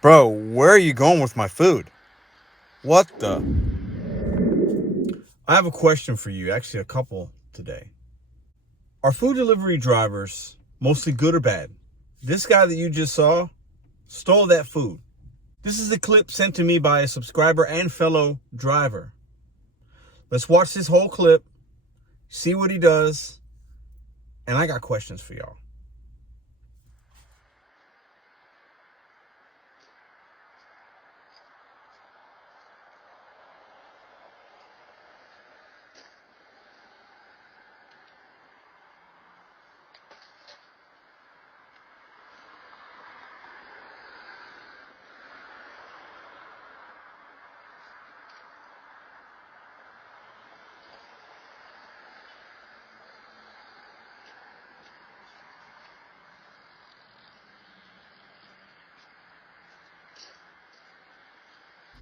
Bro, where are you going with my food? What the? I have a question for you, actually a couple today. Are food delivery drivers mostly good or bad? This guy that you just saw stole that food. This is a clip sent to me by a subscriber and fellow driver. Let's watch this whole clip, see what he does, and I got questions for y'all.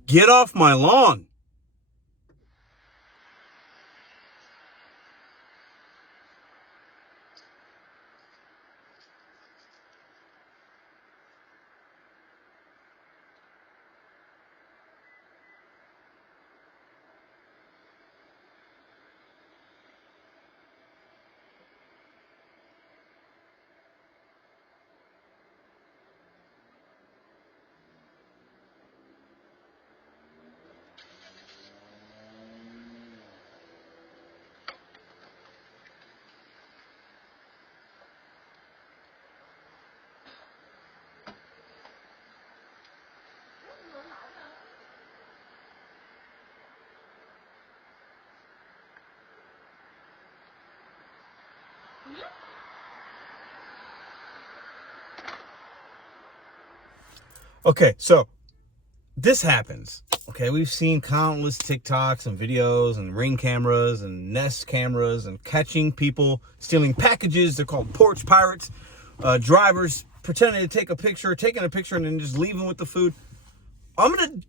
Get off my lawn. Okay, so this happens. Okay, we've seen countless TikToks and videos and Ring cameras and Nest cameras and catching people stealing packages. They're called porch pirates. Drivers pretending to take a picture, taking a picture and then just leaving with the food.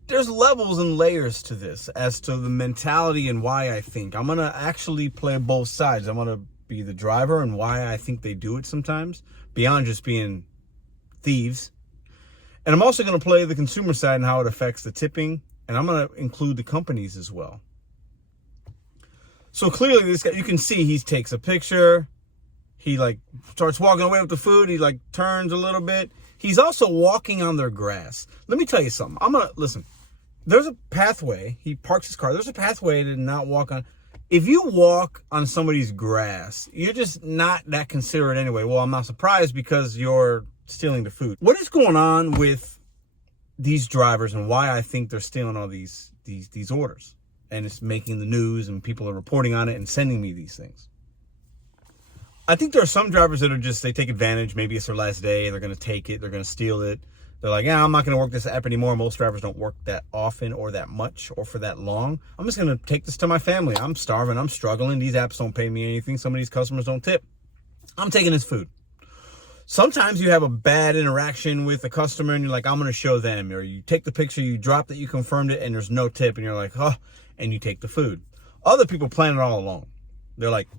There's levels and layers to this as to the mentality and why I think. I'm gonna actually play both sides. I'm gonna be the driver and why I think they do it sometimes, beyond just being thieves. And I'm also going to play the consumer side and how it affects the tipping. And I'm going to include the companies as well. So clearly this guy, you can see he takes a picture. He starts walking away with the food. He turns a little bit. He's also walking on their grass. Let me tell you something. Listen, there's a pathway. He parks his car. There's a pathway to not walk on. If you walk on somebody's grass, you're just not that considerate anyway. Well, I'm not surprised because you're stealing the food. What is going on with these drivers and why I think they're stealing all these orders? And it's making the news and people are reporting on it and sending me these things. I think there are some drivers that they take advantage. Maybe it's their last day. They're going to take it. They're going to steal it. They're like, yeah, I'm not going to work this app anymore. Most drivers don't work that often or that much or for that long. I'm just going to take this to my family. I'm starving. I'm struggling. These apps don't pay me anything. Some of these customers don't tip. I'm taking this food. Sometimes you have a bad interaction with a customer and you're like, I'm going to show them. Or you take the picture, you drop that you confirmed it, and there's no tip. And you're like, oh, and you take the food. Other people plan it all along. They're like,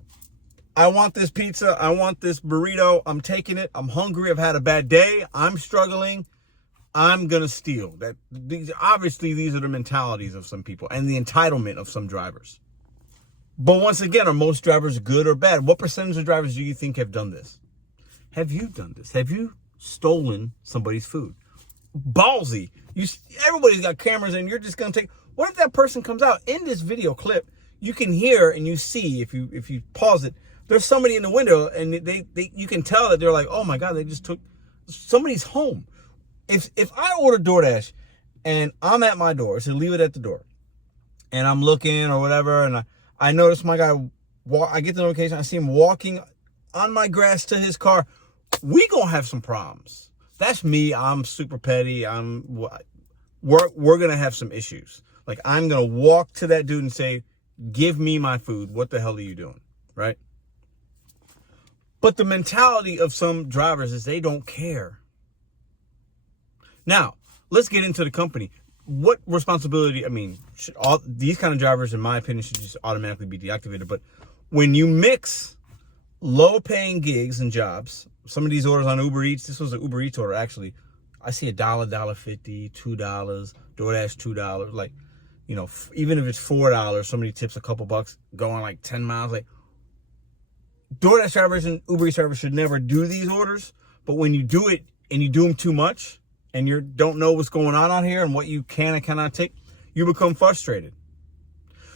I want this pizza. I want this burrito. I'm taking it. I'm hungry. I've had a bad day. I'm struggling. I'm going to steal. These are the mentalities of some people and the entitlement of some drivers. But once again, are most drivers good or bad? What percentage of drivers do you think have done this? Have you done this? Have you stolen somebody's food? Ballsy. Everybody's got cameras and you're just going to take. What if that person comes out in this video clip? You can hear and you see, if you pause it, there's somebody in the window and you can tell that they're like, oh my God, they just took somebody's home. If I order DoorDash and I'm at my door, so leave it at the door, and I'm looking or whatever, and I notice my guy, I get the notification, I see him walking on my grass to his car, we gonna have some problems. That's me. I'm super petty. We're gonna have some issues. Like, I'm gonna walk to that dude and say, give me my food. What the hell are you doing? Right? But the mentality of some drivers is they don't care. Now, let's get into the company. What responsibility, should all these kind of drivers, in my opinion, should just automatically be deactivated. But when you mix low paying gigs and jobs, some of these orders on Uber Eats, this was an Uber Eats order actually. I see $1, $1.50, $2, DoorDash $2. Like, you know, even if it's $4, somebody tips a couple bucks going like 10 miles. Like, DoorDash drivers and Uber Eats drivers should never do these orders. But when you do it and you do them too much and you don't know what's going on out here and what you can and cannot take, you become frustrated.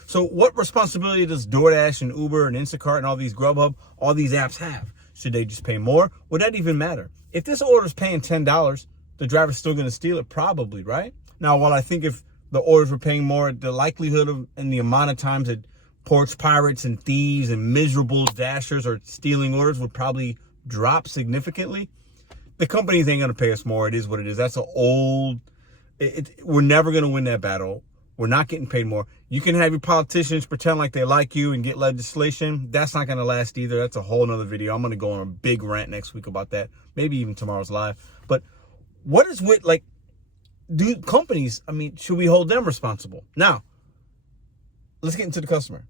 So what responsibility does DoorDash and Uber and Instacart and all these Grubhub, all these apps have? Should they just pay more? Would that even matter? If this order's paying $10, the driver's still going to steal it? Probably, right? Now, while I think if the orders were paying more, the likelihood of and the amount of times that porch pirates and thieves and miserable dashers are stealing orders would probably drop significantly. The companies ain't going to pay us more. It is what it is. That's an old... we're never going to win that battle. We're not getting paid more. You can have your politicians pretend like they like you and get legislation. That's not going to last either. That's a whole nother video. I'm going to go on a big rant next week about that. Maybe even tomorrow's live. But what is with, like, do companies, I mean, should we hold them responsible? Now, let's get into the customer.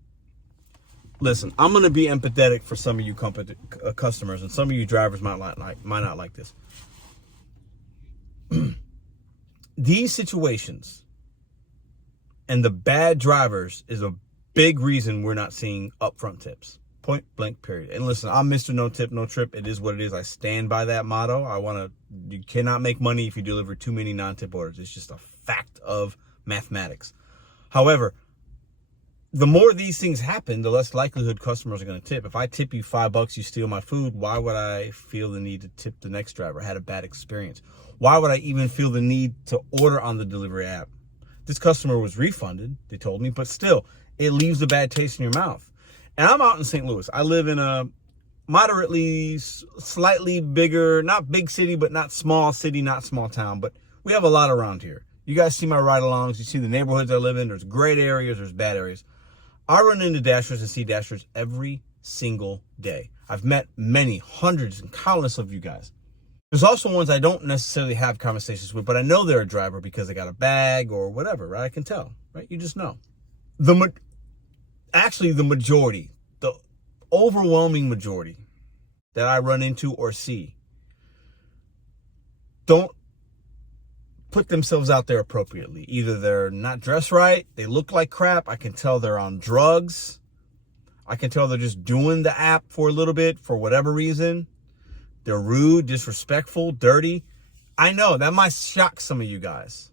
Listen, I'm going to be empathetic for some of you customers, and some of you drivers might not like this. These situations and the bad drivers is a big reason we're not seeing upfront tips. Point blank, period. And listen, I'm Mr. No Tip, No Trip. It is what it is. I stand by that motto. You cannot make money if you deliver too many non-tip orders. It's just a fact of mathematics. However, the more these things happen, the less likelihood customers are going to tip. If I tip you $5, you steal my food, why would I feel the need to tip the next driver? I had a bad experience. Why would I even feel the need to order on the delivery app? This customer was refunded, they told me, but still, it leaves a bad taste in your mouth. And I'm out in St. Louis. I live in a moderately, slightly bigger, not big city, but not small city, not small town. But we have a lot around here. You guys see my ride-alongs. You see the neighborhoods I live in. There's great areas. There's bad areas. I run into dashers and see dashers every single day. I've met many, hundreds and countless of you guys. There's also ones I don't necessarily have conversations with, but I know they're a driver because they got a bag or whatever, right? I can tell, right? You just know. Actually, the majority, the overwhelming majority that I run into or see don't put themselves out there appropriately. Either they're not dressed right, they look like crap, I can tell they're on drugs, I can tell they're just doing the app for a little bit for whatever reason. They're rude, disrespectful, dirty. I know that might shock some of you guys.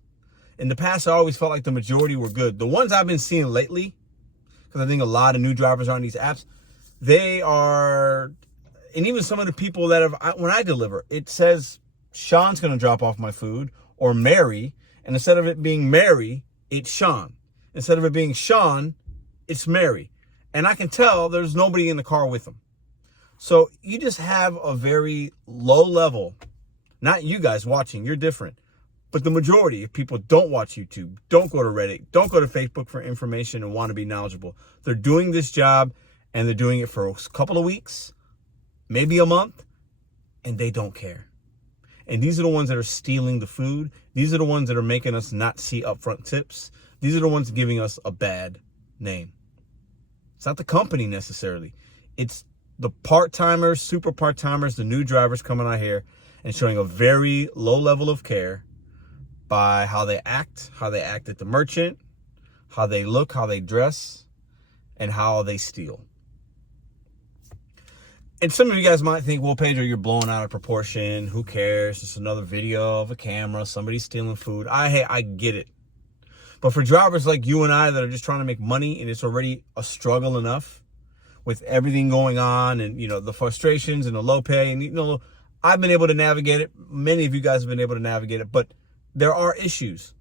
In the past, I always felt like the majority were good. The ones I've been seeing lately, because I think a lot of new drivers are on these apps, they are, and even some of the people that have, when I deliver, it says Sean's going to drop off my food, or Mary, and instead of it being Mary, it's Sean. Instead of it being Sean, it's Mary. And I can tell there's nobody in the car with them. So you just have a very low level, not you guys watching, you're different. But the majority of people don't watch YouTube, don't go to Reddit, don't go to Facebook for information and want to be knowledgeable. They're doing this job and they're doing it for a couple of weeks, maybe a month, and they don't care. And these are the ones that are stealing the food. These are the ones that are making us not see upfront tips. These are the ones giving us a bad name. It's not the company necessarily. It's the part-timers, super part-timers, the new drivers coming out here and showing a very low level of care by how they act at the merchant, how they look, how they dress, and how they steal. And some of you guys might think, well, Pedro, you're blowing out of proportion. Who cares? It's another video of a camera. Somebody's stealing food. I get it. But for drivers like you and I that are just trying to make money, and it's already a struggle enough with everything going on and, you know, the frustrations and the low pay. And, you know, I've been able to navigate it. Many of you guys have been able to navigate it. But there are issues.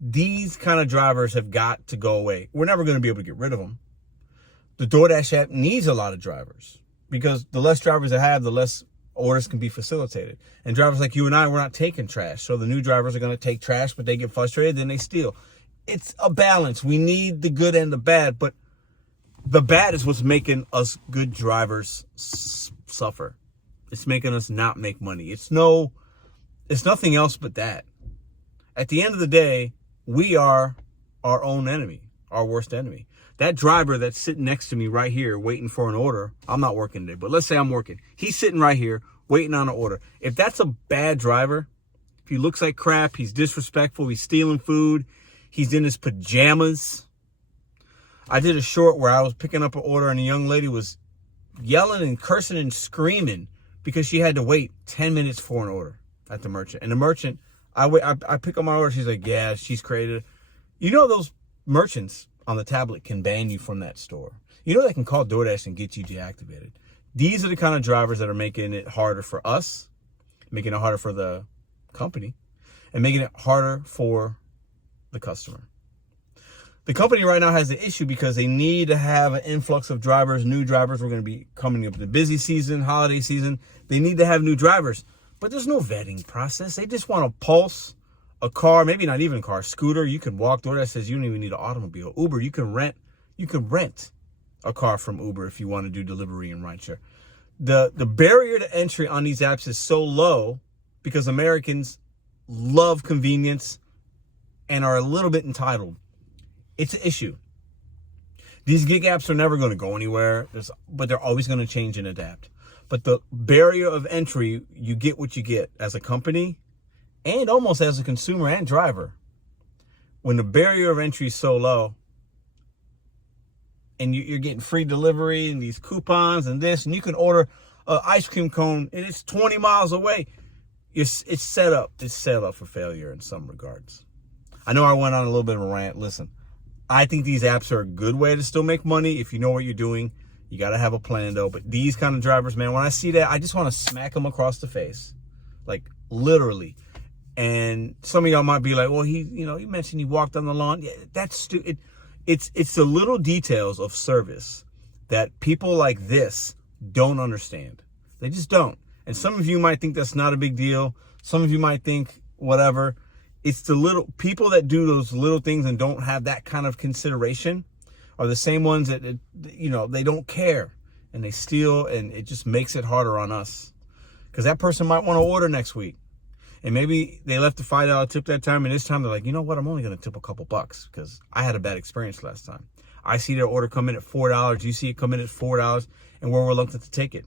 These kind of drivers have got to go away. We're never going to be able to get rid of them. The DoorDash app needs a lot of drivers, because the less drivers they have, the less orders can be facilitated. And drivers like you and I, we're not taking trash. So the new drivers are going to take trash, but they get frustrated, then they steal. It's a balance. We need the good and the bad, but the bad is what's making us good drivers suffer. It's making us not make money. It's nothing else but that. At the end of the day, we are our own enemy, our worst enemy. That driver that's sitting next to me right here waiting for an order, I'm not working today, but let's say I'm working. He's sitting right here waiting on an order. If that's a bad driver, If he looks like crap, he's disrespectful, he's stealing food, he's in his pajamas. I did a short where I was picking up an order and a young lady was yelling and cursing and screaming because she had to wait 10 minutes for an order at the merchant. And the merchant, I pick up my order, she's like, yeah, she's created. You know those merchants on the tablet can ban you from that store. You know they can call DoorDash and get you deactivated. These are the kind of drivers that are making it harder for us, making it harder for the company, and making it harder for the customer. The company right now has an issue because they need to have an influx of drivers, new drivers. We're going to be coming up the busy season, holiday season. They need to have new drivers, but there's no vetting process. They just want to pulse a car, maybe not even a car, scooter. You can walk. DoorDash says you don't even need an automobile. Uber, you can rent a car from Uber if you want to do delivery and rideshare. The barrier to entry on these apps is so low because Americans love convenience and are a little bit entitled. It's an issue. These gig apps are never going to go anywhere, but they're always going to change and adapt. But the barrier of entry, you get what you get as a company and almost as a consumer and driver. When the barrier of entry is so low and you're getting free delivery and these coupons and this, and you can order an ice cream cone and it's 20 miles away, it's set up. It's set up for failure in some regards. I know I went on a little bit of a rant. Listen, I think these apps are a good way to still make money if you know what you're doing. You got to have a plan, though. But these kind of drivers, man, when I see that, I just want to smack them across the face. Like, literally. And some of y'all might be like, well, you mentioned he walked on the lawn. Yeah, that's stupid. It's the little details of service that people like this don't understand. They just don't. And some of you might think that's not a big deal. Some of you might think whatever. It's the little people that do those little things and don't have that kind of consideration are the same ones that, they don't care and they steal, and it just makes it harder on us because that person might want to order next week. And maybe they left a $5 tip that time, and this time they're like, you know what? I'm only going to tip a couple bucks because I had a bad experience last time. I see their order come in at $4. You see it come in at $4, and we're reluctant to take it.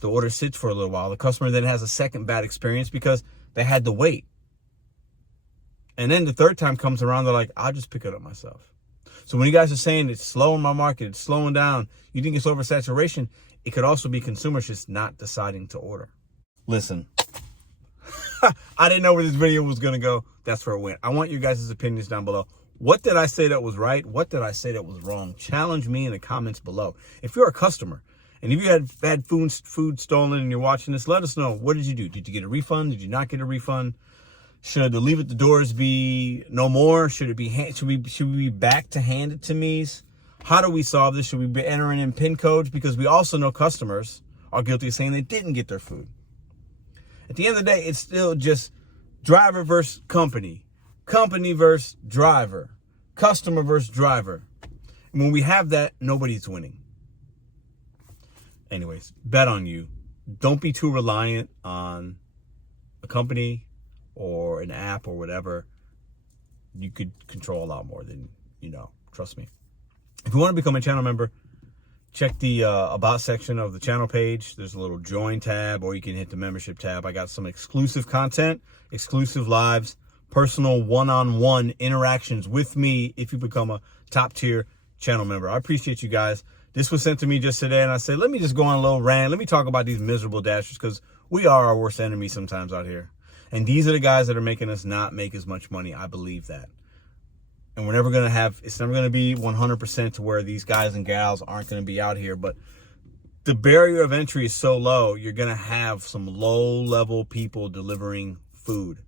The order sits for a little while. The customer then has a second bad experience because they had to wait. And then the third time comes around, they're like, I'll just pick it up myself. So when you guys are saying it's slowing my market, it's slowing down, you think it's oversaturation, it could also be consumers just not deciding to order. Listen, I didn't know where this video was going to go. That's where it went. I want you guys' opinions down below. What did I say that was right? What did I say that was wrong? Challenge me in the comments below. If you're a customer and if you had food stolen and you're watching this, let us know. What did you do? Did you get a refund? Did you not get a refund? Should the leave at the doors be no more? Should we be back to hand it to me's? How do we solve this? Should we be entering in PIN codes? Because we also know customers are guilty of saying they didn't get their food. At the end of the day, it's still just driver versus company, company versus driver, customer versus driver. And when we have that, nobody's winning. Anyways, bet on you. Don't be too reliant on a company or an app or whatever. You could control a lot more than you know. Trust me. If you want to become a channel member, check the about section of the channel page. There's a little join tab, or you can hit the membership tab. I got some exclusive content, exclusive lives, personal one-on-one interactions with me if you become a top tier channel member. I appreciate you guys. This was sent to me just today, and I said, let me just go on a little rant. Let me talk about these miserable dashers, because we are our worst enemy sometimes out here. And these are the guys that are making us not make as much money. I believe that. And we're never going to have, it's never going to be 100% to where these guys and gals aren't going to be out here. But the barrier of entry is so low, you're going to have some low-level people delivering food.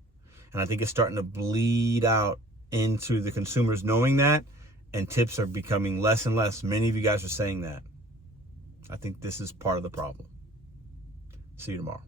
And I think it's starting to bleed out into the consumers knowing that. And tips are becoming less and less. Many of you guys are saying that. I think this is part of the problem. See you tomorrow.